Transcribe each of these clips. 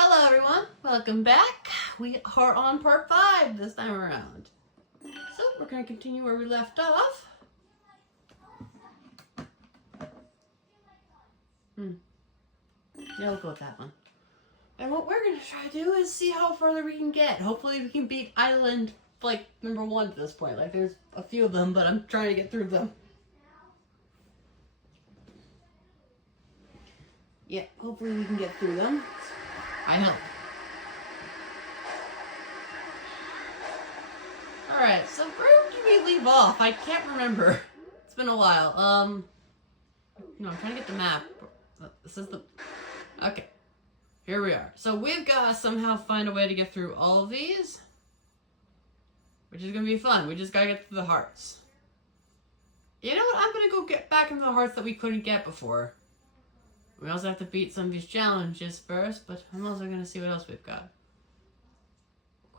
Hello everyone, welcome back. We are on part 5 this time around. So we're going to continue where we left off. Yeah, we'll go with that one. And what we're going to try to do is see how further we can get. Hopefully we can beat Island, like, number 1 at this point. Like, there's a few of them, but I'm trying to get through them. Yeah, hopefully we can get through them. I hope. Alright, so where did we leave off? I can't remember. It's been a while. No, I'm trying to get the map. This is the... Okay. Here we are. So we've got to somehow find a way to get through all of these. Which is going to be fun. We just got to get through the hearts. You know what? I'm going to go get back into the hearts that we couldn't get before. We also have to beat some of these challenges first, but I'm also going to see what else we've got.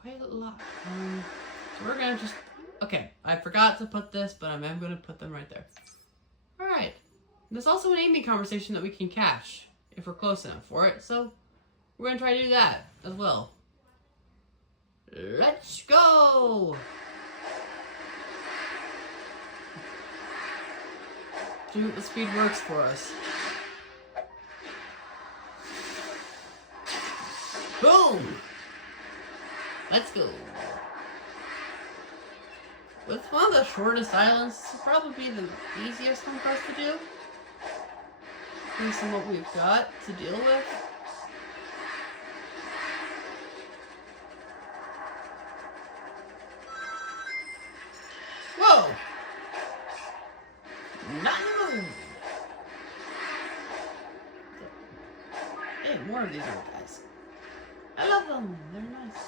Quite a lot. So we're going to just... Okay, I forgot to put this, but I'm going to put them right there. Alright. There's also an Amy conversation that we can cache, if we're close enough for it, so we're going to try to do that as well. Let's go! See what the speed works for us. Boom! Let's go. With one of the shortest islands, this will probably be the easiest one for us to do. Based on what we've got to deal with. Whoa! Not move! Hey, more of these little guys. I love them. They're nice.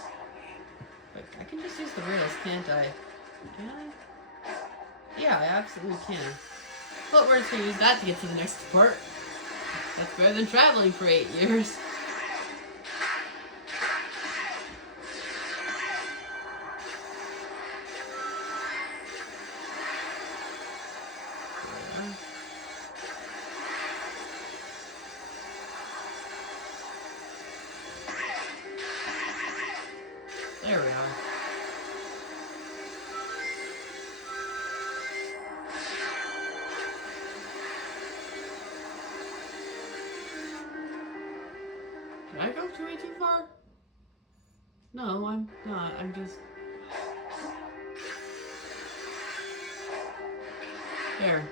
Wait, I can just use the rails, can't I? Can I? Yeah, I absolutely can. But we're just gonna use that to get to the next part. That's better than traveling for 8 years. There we are. Did I go way too far? No, I'm not. I'm just... There.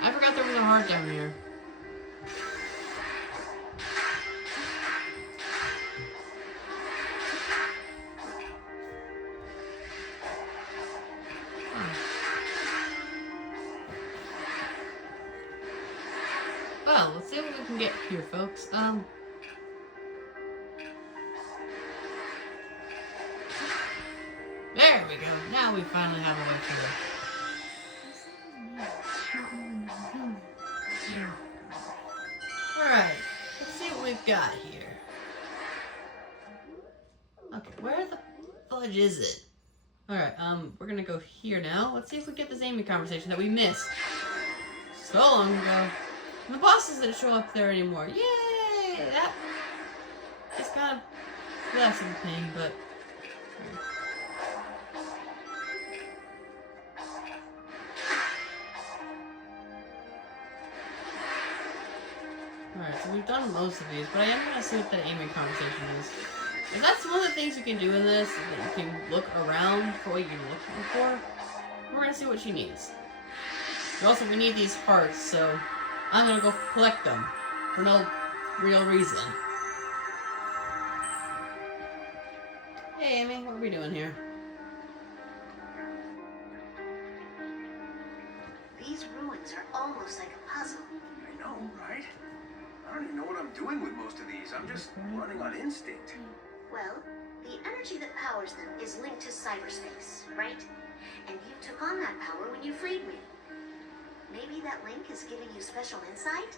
I forgot there was a heart down here. Well, let's see what we can get here, folks. There we go. Now we finally have a way through. Alright, let's see what we've got here. Okay, where the fudge is it? Alright, we're gonna go here now. Let's see if we get this Amy conversation that we missed so long ago. And the boss doesn't show up there anymore. Yay! That is kind of less of a pain, but... Alright, so we've done most of these, but I am going to see what that Amy conversation is. And that's one of the things you can do in this, is that you can look around for what you're looking for. We're going to see what she needs. And also, we need these hearts, so I'm going to go collect them for no real reason. Hey Amy, what are we doing here? These ruins are almost like a puzzle. I know, right? I don't even know what I'm doing with most of these. I'm just running on instinct. Well, the energy that powers them is linked to cyberspace, right? And you took on that power when you freed me. Maybe that link is giving you special insight?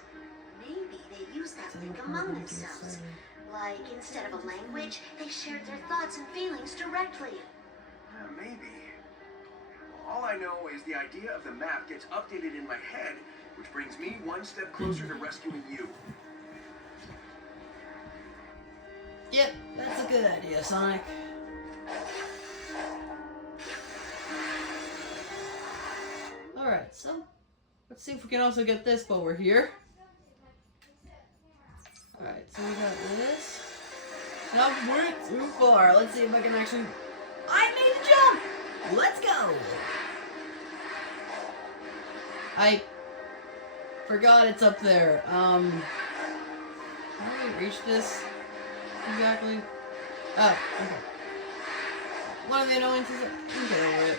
Maybe they use that link among themselves. Like, instead of a language, they shared their thoughts and feelings directly. Maybe. All I know is the idea of the map gets updated in my head which brings me one step closer to rescuing you. Yep, that's a good idea, Sonic. Alright, so let's see if we can also get this while we're here. Alright, so we got this. Now went too far. Let's see if I can actually... I made the jump! Let's go! I forgot it's up there. How do we reach this exactly? Oh, okay. One of the annoyances. You can get over it.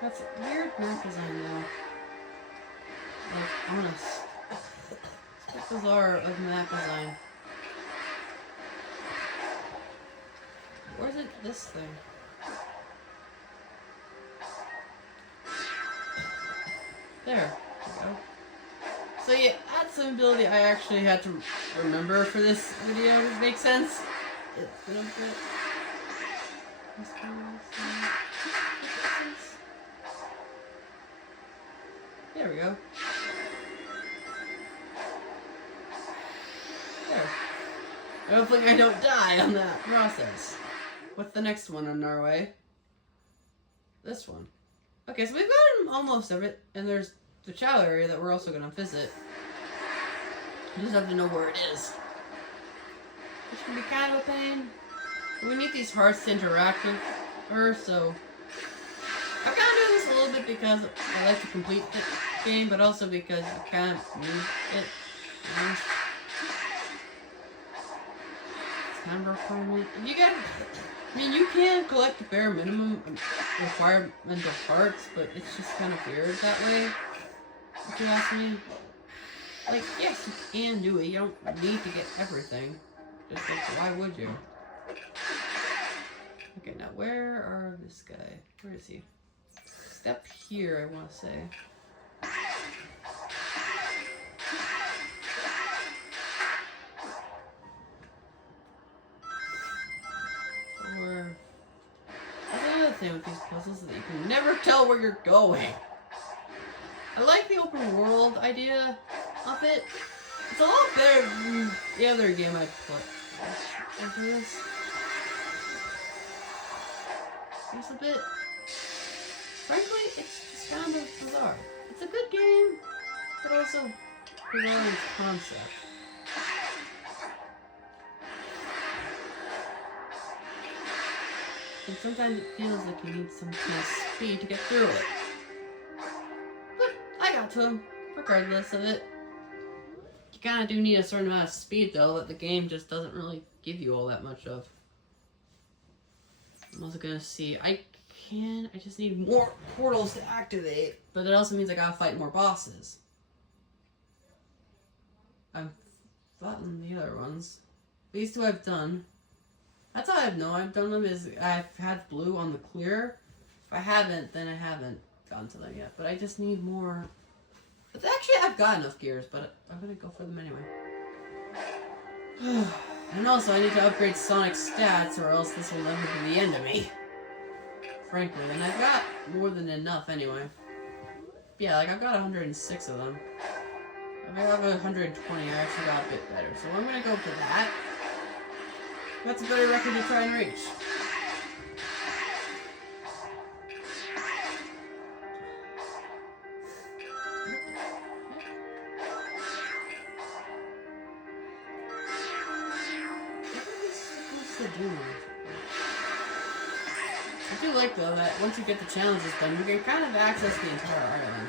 That's a weird map design though. Like, I'm gonna. It's a bit bizarre of map design. Where's it? This thing? There we go. So yeah, that's some ability I actually had to remember for this video, which makes sense. It's gonna fit. There we go. There. Hopefully I don't die on that process. What's the next one on our way? This one. Okay, so we've gotten almost of it, and there's the Chao area that we're also gonna visit. You just have to know where it is. Which can be kind of a pain. We need these hearts to interact with her, so... I'm kind of doing this a little bit because I like to complete the game, but also because you kind of need it. It's kind of a requirement. You get... I mean, you can collect the bare minimum requirement of hearts, but it's just kind of weird that way, if you ask me. Like, yes, you can do it. You don't need to get everything. Just like, why would you? Okay, now where are this guy? Where is he? Step here, I want to say. Or... That's another thing with these puzzles, that you can never tell where you're going. I like the open world idea of it. It's a lot better than the other game I played. It's a bit... Frankly, it's just kind of bizarre. It's a good game, but also bizarre in its concept. And sometimes it feels like you need some kind of speed to get through it. But I got to him, regardless of it. You kind of do need a certain amount of speed, though, that the game just doesn't really give you all that much of. I'm also gonna see. I just need more portals to activate, but it also means I gotta fight more bosses. I've gotten the other ones. These two I've done. That's how I've known I've done them, is I've had blue on the clear. If I haven't, then I haven't gotten to them yet. But I just need more. But actually, I've got enough gears, but I'm gonna go for them anyway. And also, I need to upgrade Sonic's stats, or else this will never be the end of me. Frankly, and I've got more than enough anyway. Yeah, like I've got 106 of them. If I have 120, I actually got a bit better. So I'm gonna go for that. That's a better record to try and reach. I do like, though, that once you get the challenges done, you can kind of access the entire island.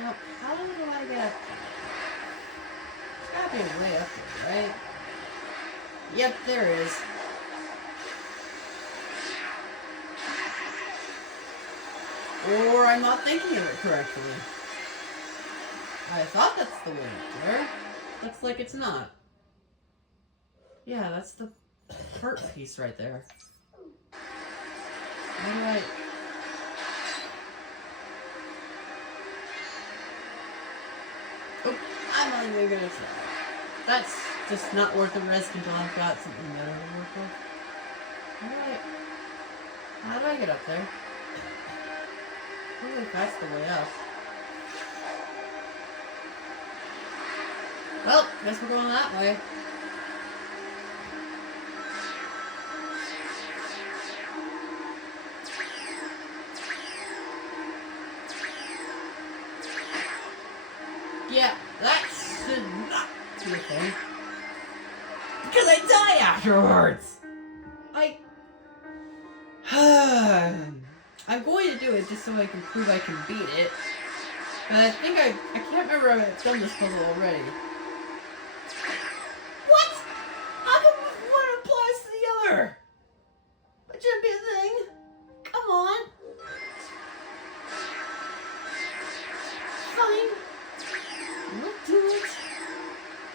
Now, how do I get up there? There's gotta be a way up there, right? Yep, there is. Or I'm not thinking of it correctly. I thought that's the way up there. Looks like it's not. Yeah, that's the heart piece right there. Alright. I'm not even gonna say. That's just not worth the risk until I've got something better to work with. How do I get up there? I feel like that's the way up. Well, guess we're going that way. Yeah, that should not be a thing. Because I die afterwards! I'm going to do it just so I can prove I can beat it. But I think I can't remember if I've done this puzzle already. What? How come one applies to the other? That shouldn't be a thing. Come on. Fine. We'll do it.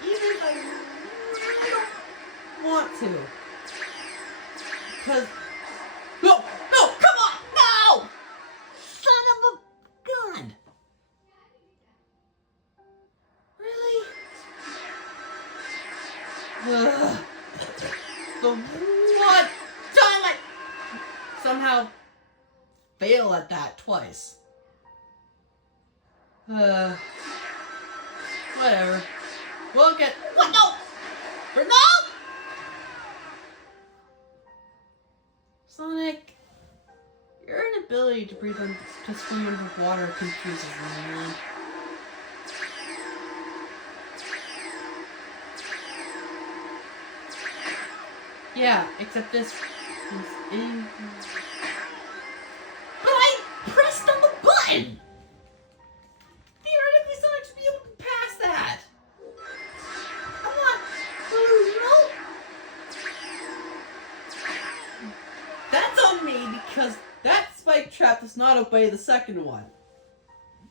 Even if I really don't want to. Because... No! No! Come on! No! Son of a gun! Really? The what time I somehow fail at that twice. Whatever. We'll get... What? No! For no! Sonic, your inability to breathe on to swim underwater confuses me, man. Yeah, except this is in... But I pressed on the button! Theoretically, Sonic should be able to pass that! Come on! No! That's on me because that spike trap does not obey the second one.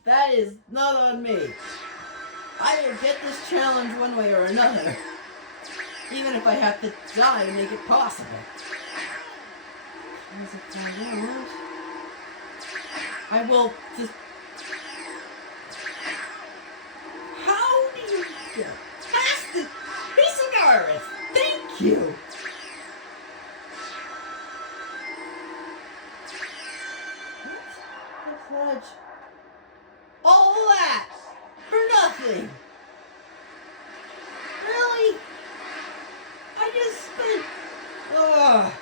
That is not on me. I will get this challenge one way or another. Even if I have to die to make it possible. I will just... How do you get past this basic Iris? Thank you! Fudge. All that for nothing. Really? I just spent. Ugh.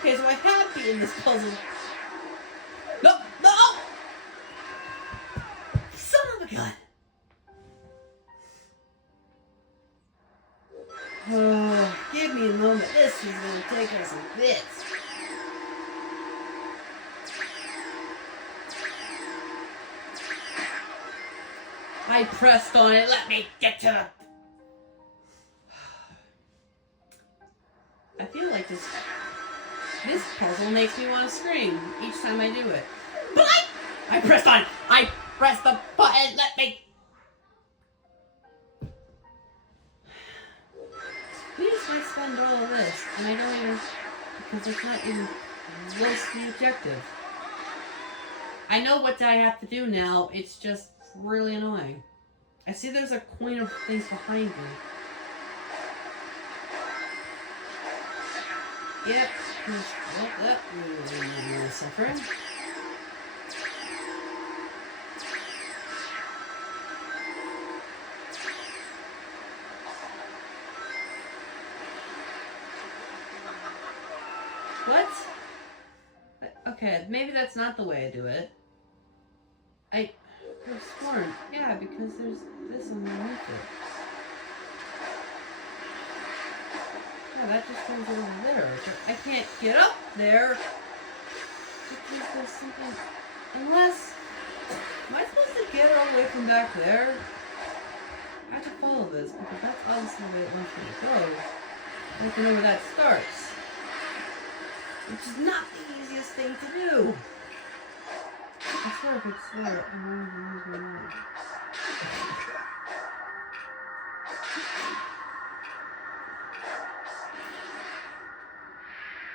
Okay, so I have beaten this puzzle. No, no! Son of a gun. Give me a moment. This is gonna take us a bit. I pressed on it. Let me get to the... I feel like this puzzle makes me want to scream each time I do it. But I pressed on it. I pressed the button. Let me... We just might spend all of this, and I don't even... Because it's not even this the objective. I know what I have to do now. It's just... really annoying. I see there's a coin of things behind me. Yep. Well, that really made me suffering. What? Okay, maybe that's not the way I do it. I've sworn. Yeah, because there's this underneath it. Yeah, that just goes over there. But I can't get up there because there's something... Unless... Am I supposed to get all the way from back there? I have to follow this because that's obviously the way it wants me to go. I have to know where that starts. Which is not the easiest thing to do. I swear if it's slow, I'm going to lose my mind.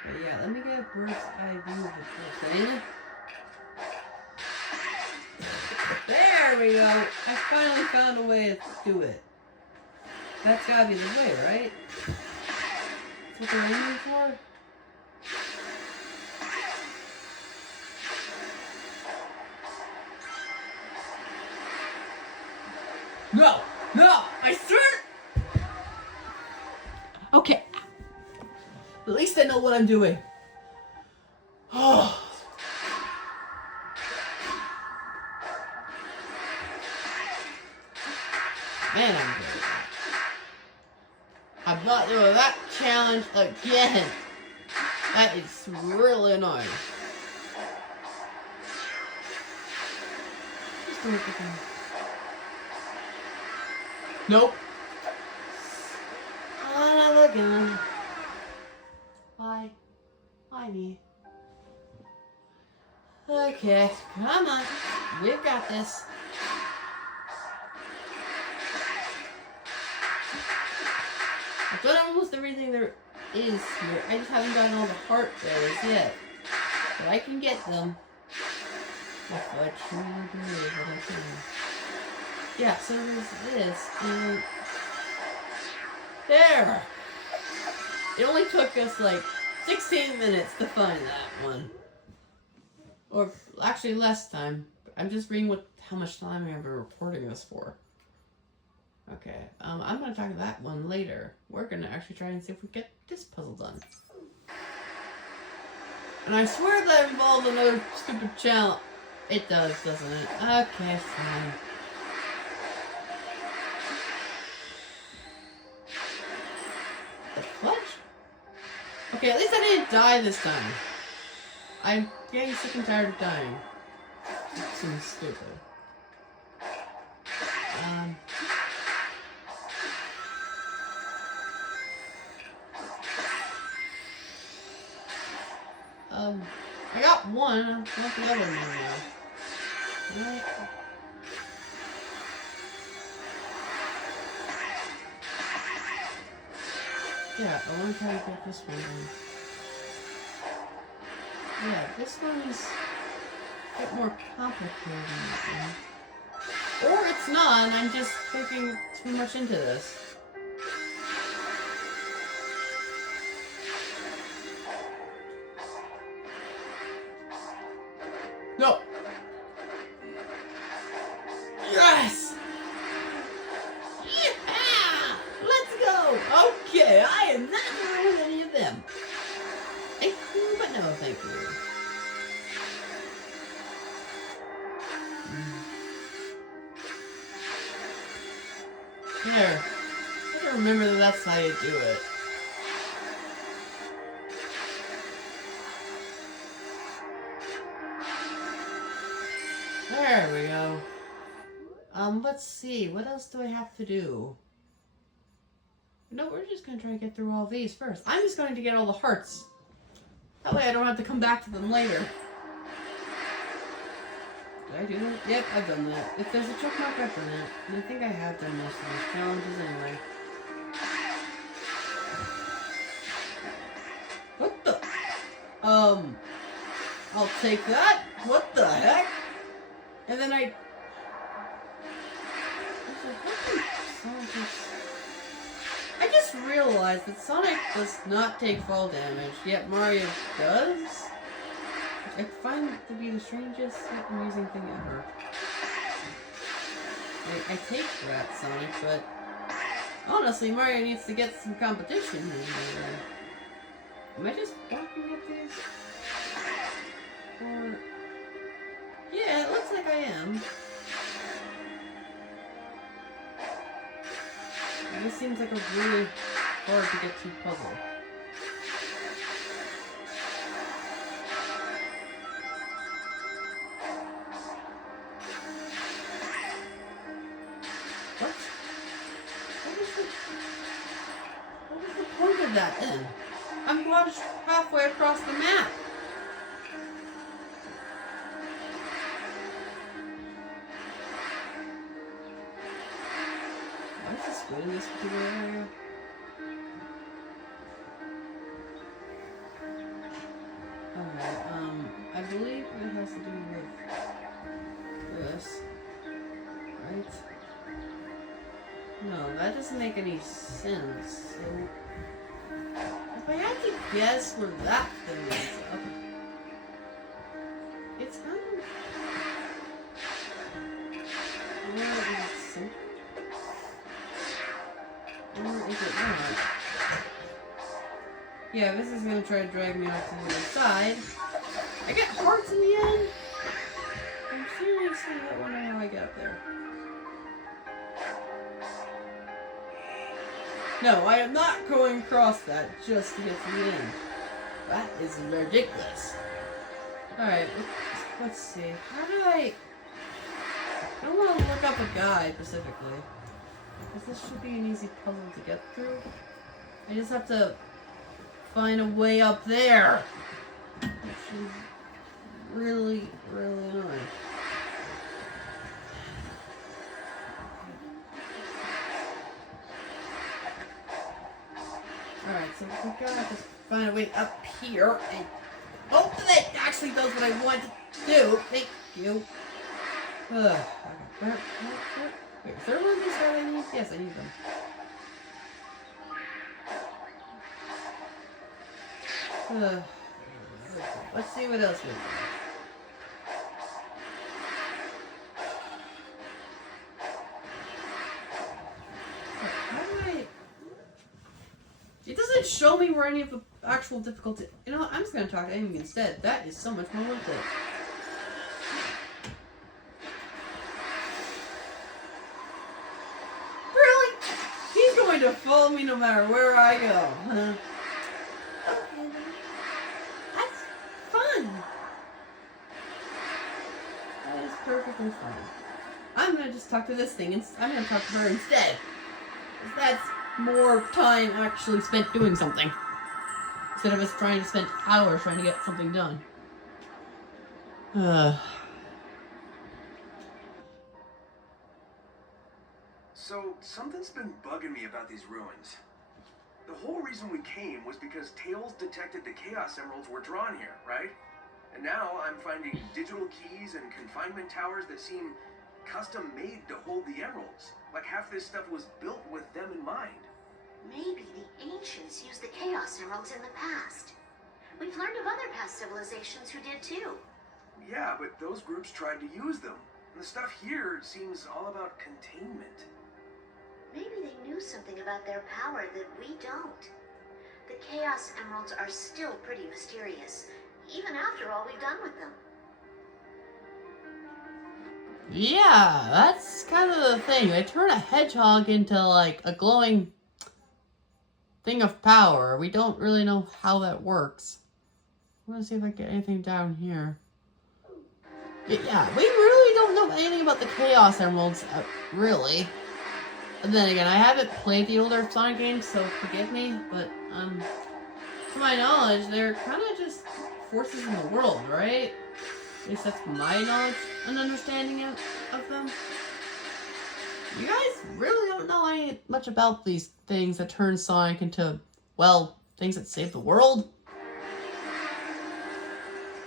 But yeah, let me get a bird's eye view of the whole thing. There we go! I finally found a way to do it. That's gotta be the way, right? That's what they're aiming for? No! No! I swear! Okay. At least I know what I'm doing. Oh. Man, I'm good. I'm not doing that challenge again. That is really annoying. Just don't look at them. Nope. Another gun. Why? Why me? Okay, come on. We've got this. I've done almost everything there is here. I just haven't gotten all the heart berries yet. But I can get them. If I truly believe that I can. Yeah, so there's this, and there! It only took us like 16 minutes to find that one. Or actually less time. I'm just reading how much time I've been reporting this for. Okay, I'm gonna talk to that one later. We're gonna actually try and see if we get this puzzle done. And I swear that involved another stupid challenge. It does, doesn't it? Okay, fine. The fudge? Okay, at least I didn't die this time. I'm getting sick and tired of dying. That seems stupid. I got one. I want the other one now. Yeah, I want to try to get this one done. Yeah, this one is a bit more complicated than that one. Or it's not, and I'm just thinking too much into this. No! Yes! Yeah! Let's go! Okay, I am not going with any of them. Thank you, but no thank you. There. I don't remember that that's how you do it. There we go. Let's see. What else do I have to do? No, we're just gonna try to get through all these first. I'm just going to get all the hearts. That way I don't have to come back to them later. Did I do that? Yep, I've done that. If there's a check mark, I've done that. And I think I have done most of these challenges anyway. What the? I'll take that. What the heck? And then I just realized that Sonic does not take fall damage, yet Mario does? Which I find to be the strangest, amusing thing ever. I take that, Sonic, but honestly, Mario needs to get some competition in there. Am I just walking at these? Or... yeah, it looks like I am. And this seems like a really hard to get to puzzle. What? What is the point of that then? I'm launched halfway across the map. In this particular area. Alright, I believe it has to do with this, right? No, that that doesn't make any sense. So, if I had to guess where that thing is, okay. It's kind of... Where is it? Or is it not? Yeah, this is gonna try to drag me off to the other side. I get hearts in the end. I'm seriously wondering how I get up there. No, I am not going across that just to get to the end. That is ridiculous. Alright, let's see. How do I don't want to look up a guide specifically. Because this should be an easy puzzle to get through. I just have to find a way up there. Which is really, really annoying. Alright, so we gotta just find a way up here and hope that actually does what I want to do. Thank you. Okay. Wait, is there one of these that I need? Yes, I need them. Let's see what else we have. How do I... It doesn't show me where any of the actual difficulty... You know what? I'm just going to talk to Amy instead. That is so much more worth it. Really? He's going to follow me no matter where I go. Huh? Okay. That's fun. That is perfectly fine. I'm going to just talk to this thing. I'm going to talk to her instead. That's more time actually spent doing something. Instead of us trying to spend hours trying to get something done. So, something's been bugging me about these ruins. The whole reason we came was because Tails detected the Chaos Emeralds were drawn here, right? And now I'm finding digital keys and confinement towers that seem custom-made to hold the emeralds. Like half this stuff was built with them in mind. Maybe the ancients used the Chaos Emeralds in the past. We've learned of other past civilizations who did too. Yeah, but those groups tried to use them. And the stuff here seems all about containment. Maybe they knew something about their power that we don't. The Chaos Emeralds are still pretty mysterious, even after all we've done with them. Yeah, that's kind of the thing. They turn a hedgehog into like a glowing thing of power. We don't really know how that works. I want to see if I get anything down here. Yeah, we really don't know anything about the Chaos Emeralds, really. And then again, I haven't played the older Sonic games, so forgive me, but, to my knowledge, they're kind of just forces in the world, right? At least that's my knowledge and understanding of them. You guys really don't know much about these things that turn Sonic into, well, things that save the world?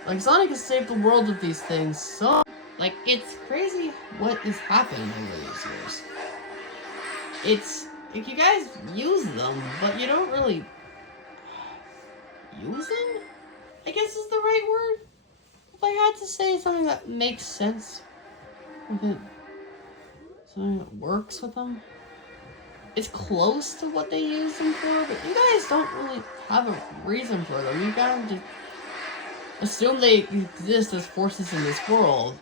Like, Sonic has saved the world with these things, so... Like, it's crazy what is happening over these years. It's... Like, you guys use them, but you don't really... use them? I guess is the right word? If I had to say something that makes sense with it... Something that works with them? It's close to what they use them for, but you guys don't really have a reason for them. You gotta just... assume they exist as forces in this world.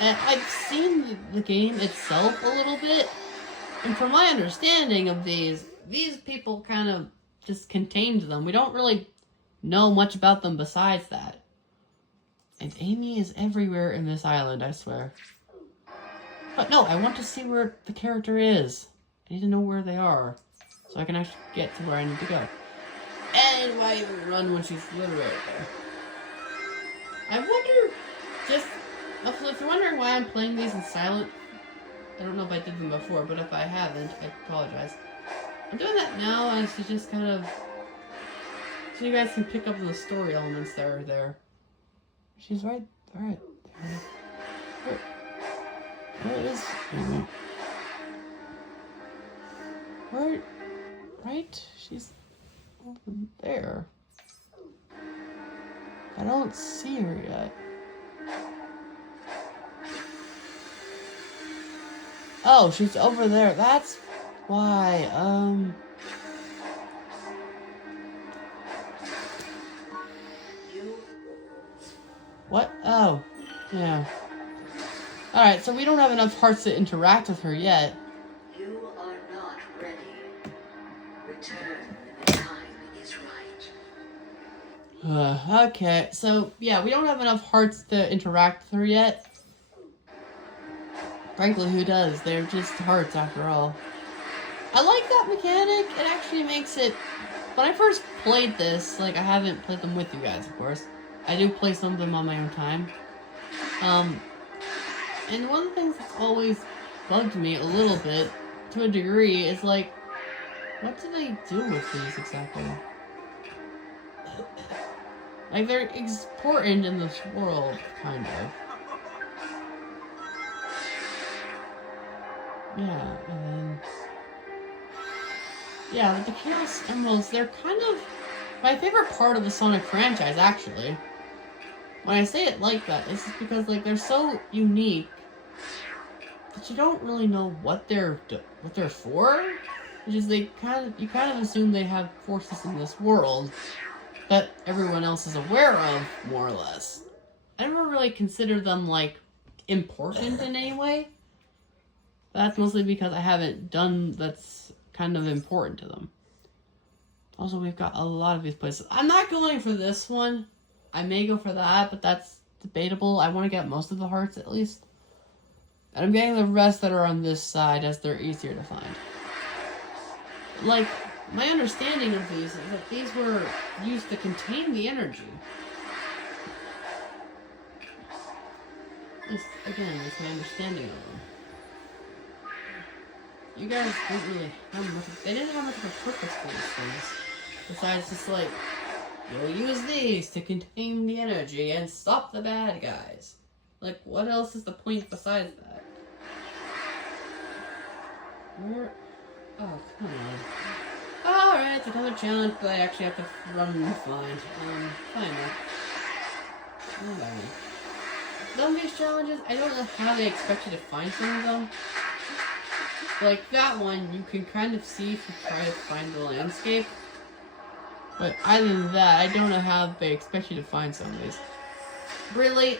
And I've seen the game itself a little bit, and from my understanding of these people kind of just contained them. We don't really know much about them besides that. And Amy is everywhere in this island, I swear. But no, I want to see where the character is. I need to know where they are, so I can actually get to where I need to go. And why even run when she's literally right there? I wonder, if you're wondering why I'm playing these in silent, I don't know if I did them before, but if I haven't, I apologize. I'm doing that now as to just kind of, so you guys can pick up the story elements that are there. She's right there. Where is Amy? Where? Right? She's over there. I don't see her yet. Oh, she's over there. That's why. What? Oh, yeah. Alright, so we don't have enough hearts to interact with her yet. You are not ready. Return when the time is right. Okay, so yeah, we don't have enough hearts to interact with her yet. Frankly, who does? They're just hearts after all. I like that mechanic. It actually makes it... When I first played this, like, I haven't played them with you guys, of course. I do play some of them on my own time. And one of the things that's always bugged me a little bit, to a degree, is like, what do they do with these exactly? Like, they're important in this world, kind of. Yeah, and then... Yeah, with the Chaos Emeralds, they're kind of my favorite part of the Sonic franchise, actually. When I say it like that, it's just because, like, they're so unique that you don't really know what they're for. It's just you kind of assume they have forces in this world that everyone else is aware of, more or less. I never really considered them, like, important in any way. That's mostly because I haven't done that's kind of important to them. Also, we've got a lot of these places. I'm not going for this one. I may go for that, but that's debatable. I want to get most of the hearts, at least. And I'm getting the rest that are on this side, as they're easier to find. Like, my understanding of these is that these were used to contain the energy. Again, it's my understanding of them. You guys didn't really have much they didn't have much of a purpose for these things. Besides just like, you'll use these to contain the energy and stop the bad guys. Like, what else is the point besides that? Where? Oh, come on. Alright, it's another challenge, but I actually have to run and find. Fine. Alright. Some of these challenges, I don't know how they expect you to find some of them. Like that one, you can kind of see if you try to find the landscape. But other than that, I don't know how they expect you to find some of these. Really?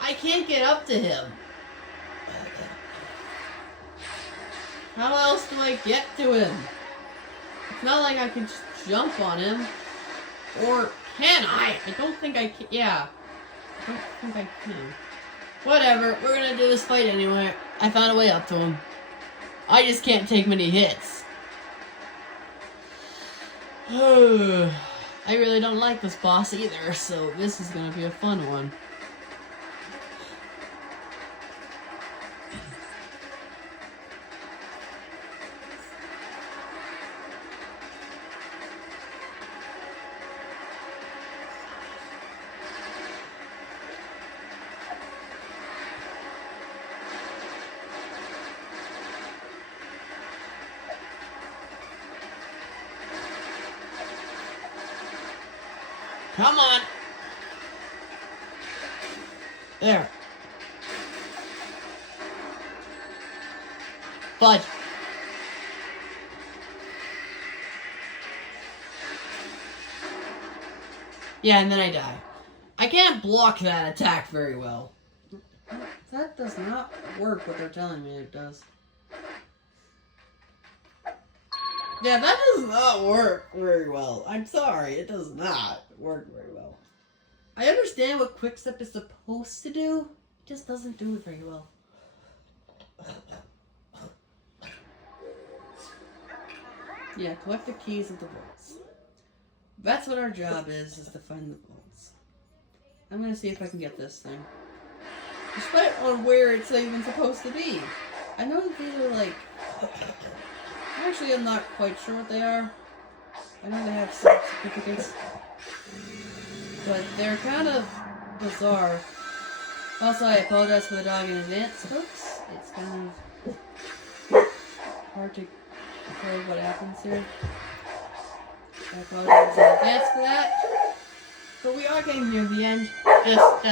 I can't get up to him. How else do I get to him? It's not like I can just jump on him. Or can I? I don't think I can. Yeah. I don't think I can. Whatever. We're gonna do this fight anyway. I found a way up to him. I just can't take many hits. I really don't like this boss either, so this is gonna be a fun one. Come on! There. Fudge. Yeah, and then I die. I can't block that attack very well. That does not work what they're telling me it does. Yeah, that does not work very well. I'm sorry, it does not work very well. I understand what Quickstep is supposed to do, it just doesn't do it very well. Yeah, collect the keys of the vaults. That's what our job is to find the vaults. I'm gonna see if I can get this thing. Despite on where it's even supposed to be. I know that these are like... Actually, I'm not quite sure what they are. I know they have certificates. But they're kind of bizarre. Also, I apologize for the dog in advance, folks. It's kind of hard to tell you what happens here. I apologize in advance for that. But we are getting near the end. Just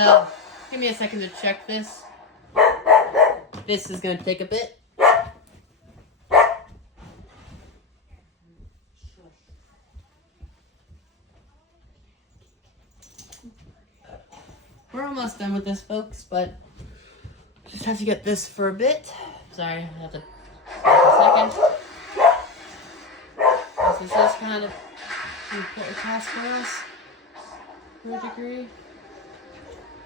give me a second to check this. This is going to take a bit. We're almost done with this, folks, but just have to get this for a bit. Sorry, I have to a second. This is just kind of an important task for us, to a degree.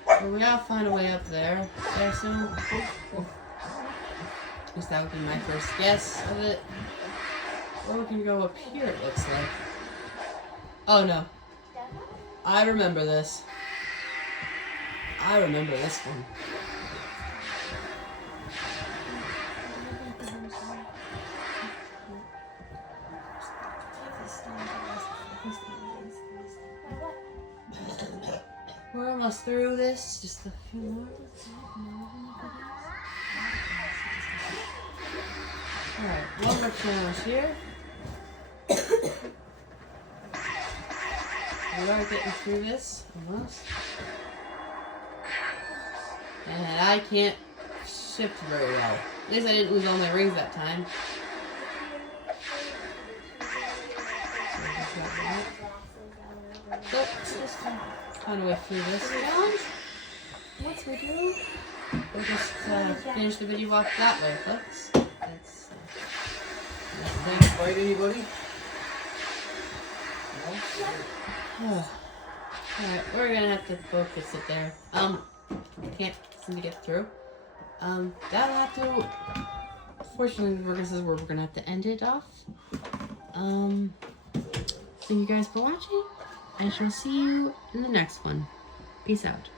But we gotta find a way up there, I assume. At least that would be my first guess of it. Or we can go up here, it looks like. Oh no. I remember this. I remember this one. We're almost through this. Just a few more. Alright, one more challenge here. We are getting through this, almost. And I can't shift very well. At least I didn't lose all my rings that time. So, let's just find a way through this challenge. Once we do, we'll just finish the video off that way, folks. That's the thing. Fight anybody? No? Alright, we're gonna have to focus it there. Can't seem to get through. That'll have to. Fortunately, this is where we're gonna have to end it off. Thank you guys for watching. I shall see you in the next one. Peace out.